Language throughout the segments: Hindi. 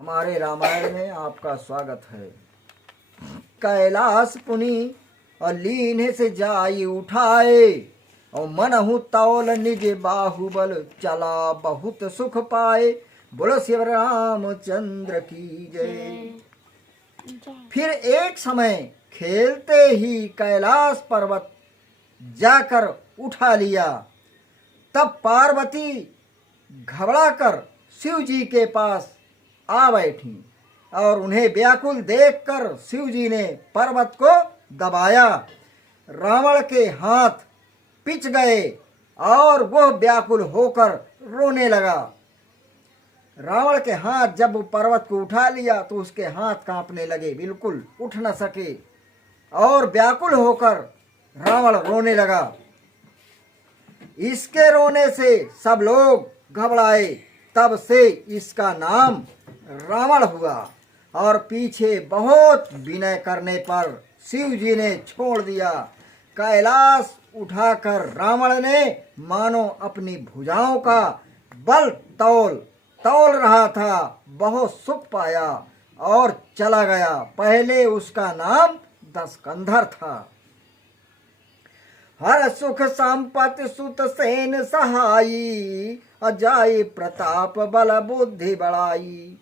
हमारे रामायण में आपका स्वागत है। कैलाश पुनि और लीन से जाई उठाए और मनहु तौल निज बाहुबल चला बहुत सुख पाए। बोलो श्री रामचंद्र की जय। फिर एक समय खेलते ही कैलाश पर्वत जाकर उठा लिया। तब पार्वती घबराकर शिव जी के पास आ बैठी और उन्हें व्याकुल देखकर शिव जी ने पर्वत को दबाया। रावण के हाथ पिच गए और वह व्याकुल होकर रोने लगा। रावण के हाथ जब पर्वत को उठा लिया तो उसके हाथ कांपने लगे, बिल्कुल उठ न सके और व्याकुल होकर रावण रोने लगा। इसके रोने से सब लोग घबराए। तब से इसका नाम रावण हुआ और पीछे बहुत विनय करने पर शिव जी ने छोड़ दिया। कैलाश उठाकर रावण ने मानो अपनी भुजाओं का बल तौल रहा था, बहुत सुख पाया और चला गया। पहले उसका नाम दशकंधर था। हर सुख संपत्ति सुत सेन सहाई, अजाई प्रताप बल बुद्धि बढ़ाई।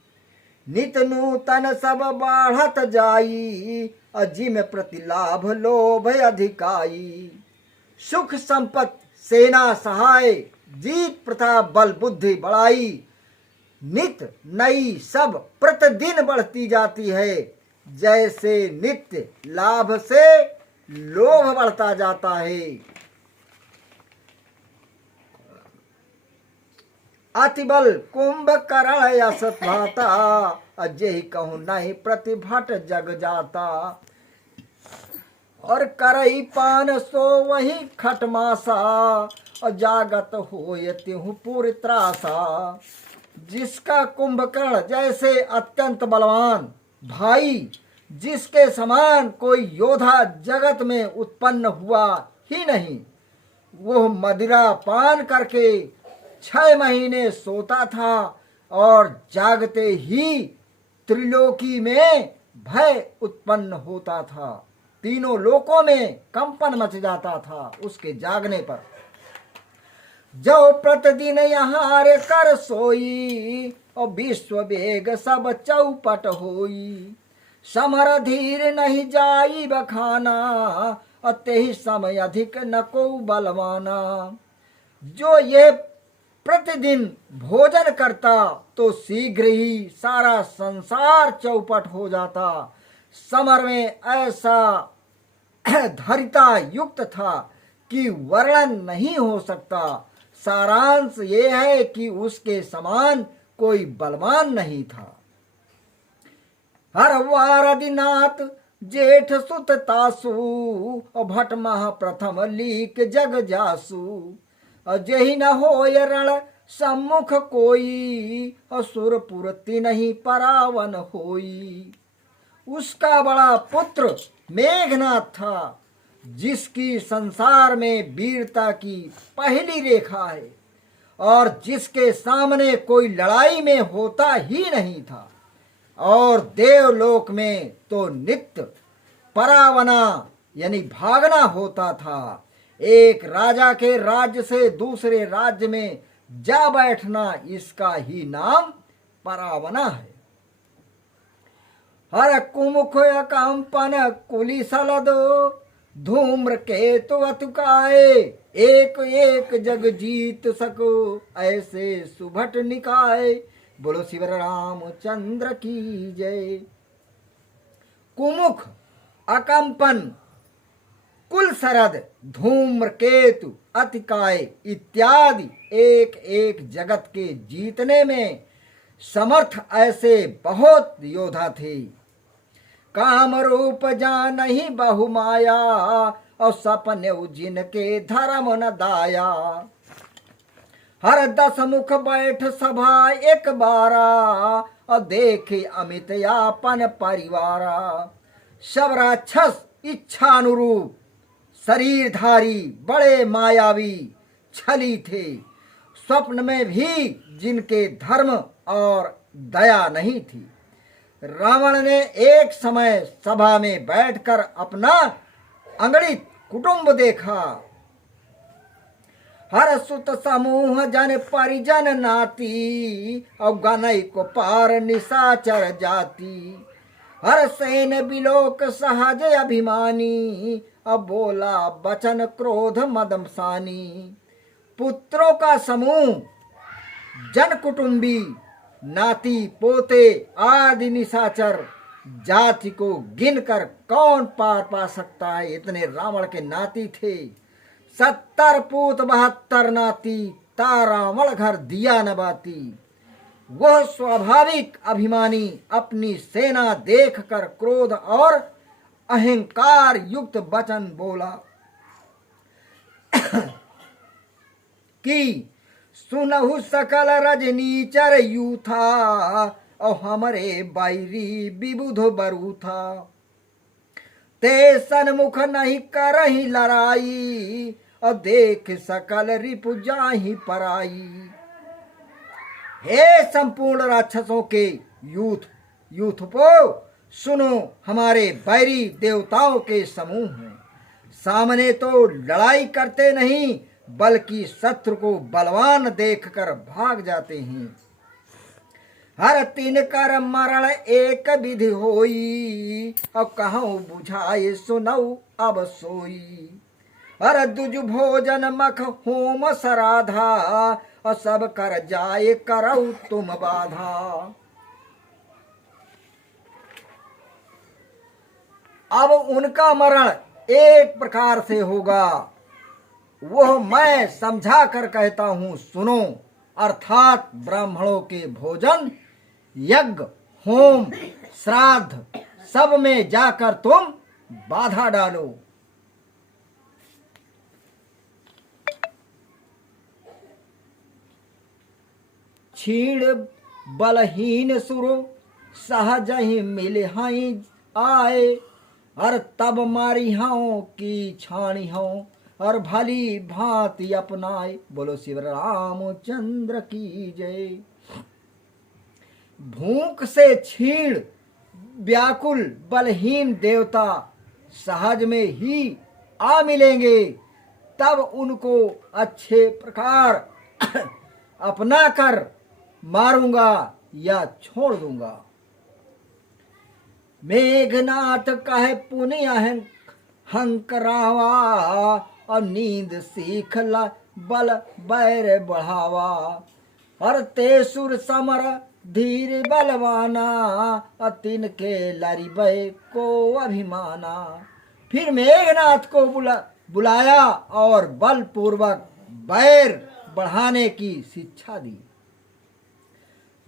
नित नूतन सब बाढ़त जाई, अजिम प्रतिलाभ लोभ अधिकाई। सुख संपत्ति सेना सहाय, जीत प्रताप बल बुद्धि बढ़ाई। नित नई सब प्रतिदिन बढ़ती जाती है, जैसे नित्य लाभ से लोभ बढ़ता जाता है। अतिबल कुंभकर्ण यश भाता, अजय कहूँ नहीं प्रतिभट जग जाता। और करई पान सो वही खटमासा, और जागत हो त्यहु पूरी त्रासा। जिसका कुंभकर्ण जैसे अत्यंत बलवान भाई, जिसके समान कोई योद्धा जगत में उत्पन्न हुआ ही नहीं, वह मदिरा पान करके 6 महीने सोता था और जागते ही त्रिलोकी में भय उत्पन्न होता था। तीनों लोकों में कंपन मच जाता था उसके जागने पर। जो प्रतिदिन यहाँ रे कर सोई, और विश्व वेग सब चौपट होई। समर धीर नहीं जाई बखाना, अते ही समय अधिक न को बलवाना। जो ये प्रतिदिन भोजन करता तो शीघ्र ही सारा संसार चौपट हो जाता। समर में ऐसा धैर्यता युक्त था कि वर्णन नहीं हो सकता। सारांश ये है कि उसके समान कोई बलवान नहीं था। हर वार अधिनाथ जेठ सुत तासु, भट महा प्रथम लीक जग जासु। जही न होय रण सम्मुख कोई, सुरपुरति नहीं परावन होई। उसका बड़ा पुत्र मेघनाथ था, जिसकी संसार में वीरता की पहली रेखा है और जिसके सामने कोई लड़ाई में होता ही नहीं था। और देवलोक में तो नित्य परावना यानी भागना होता था। एक राजा के राज्य से दूसरे राज्य में जा बैठना, इसका ही नाम परावना है। हर कुमुख कंपन कुलिसलदो, धूम्र केतु अतुकाए। एक एक जग जीत सको, ऐसे सुभट निकाय। बोलो शिव रामचंद्र की जय। कुमुख, अकंपन, कुल सरद, धूम्र केतु, अतिकाय इत्यादि एक एक जगत के जीतने में समर्थ ऐसे बहुत योद्धा थे। काम रूप जान ही बहुमाया, और सपने जिनके धर्म न दाया। हर 10 मुख बैठ सभा एक बारा, और देखे अमित यापन परिवारा। सब राक्षस इच्छानुरूप शरीरधारी बड़े मायावी छली थे। स्वप्न में भी जिनके धर्म और दया नहीं थी। रावण ने एक समय सभा में बैठकर अपना अंगड़ित कुटुंब देखा। हर सुत समूह जन परिजन नाती, और गनई को पार निशाचर जाति। हर सेन बिलोक सहज अभिमानी, अब बोला बचन क्रोध मदमसानी। पुत्रों का समूह, जन कुटुंबी, नाती पोते आदि निशाचर जाति को गिनकर कौन पार पा सकता है। इतने रावण के नाती थे। 70 पूत 72 नाती, तारावण घर दिया न बाती। वह स्वाभाविक अभिमानी अपनी सेना देखकर क्रोध और अहंकार युक्त वचन बोला कि सुनहु सकल रजनीचर यूथा, और हमरे बैरी विबुध बरूथा। ते सन्मुख नहीं करही लड़ाई, और देख सकल रिपु जाहि पराई। हे संपूर्ण राक्षसों के यूथपो, सुनो, हमारे बैरी देवताओं के समूह हैं। सामने तो लड़ाई करते नहीं, बल्कि शत्रु को बलवान देखकर भाग जाते हैं। हर तीन कर मरण एक विधि होई, और कहूँ बुझाए सुनऊ अब सोई। हर दुज भोजन मख होम सराधा, और सब कर जाए करऊ तुम बाधा। अब उनका मरण एक प्रकार से होगा, वह मैं समझा कर कहता हूं, सुनो। अर्थात ब्राह्मणों के भोजन, यज्ञ, होम, श्राद्ध सब में जाकर तुम बाधा डालो। क्षीण बलहीन सुरो सहज ही मिल हाई आए, और तब मारी हाओ की छाणी हाओ, और भली भांति अपनाए। बोलो शिव रामचंद्र की जय। भूख से क्षीण व्याकुल बलहीन देवता सहज में ही आ मिलेंगे, तब उनको अच्छे प्रकार अपना कर मारूंगा या छोड़ दूंगा। मेघनाथ कहे पुण्य हंकरावा, और नींद सीख ला बल बैर बढ़ावा। और तेसुर समर धीर बलवाना, और तिनके लरिबे को अभिमाना। फिर मेघनाथ को बुलाया और बलपूर्वक बैर बढ़ाने की शिक्षा दी।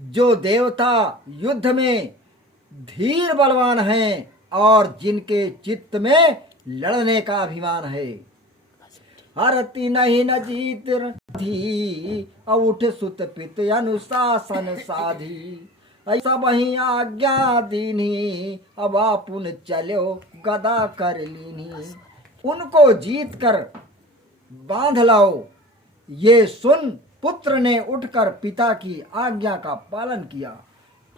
जो देवता युद्ध में धीर बलवान हैं और जिनके चित्त में लड़ने का अभिमान है। हरति नहीं न जीत थी, उठ सुत पित अनुशासन साधी। ऐसा वही आज्ञा दीनी, अब आपुन चलो गदा कर लीनी। उनको जीत कर बांध लाओ। ये सुन पुत्र ने उठकर पिता की आज्ञा का पालन किया।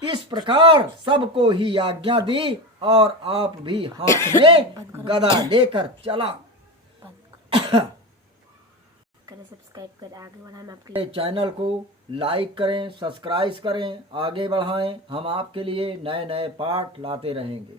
इस प्रकार सबको ही आज्ञा दी और आप भी हाथ में गदा लेकर चला। सब्सक्राइब कर आगे बढ़ाएं आपके चैनल को लाइक करें, सब्सक्राइब करें, आगे बढ़ाएं। हम आपके लिए नए नए पाठ लाते रहेंगे।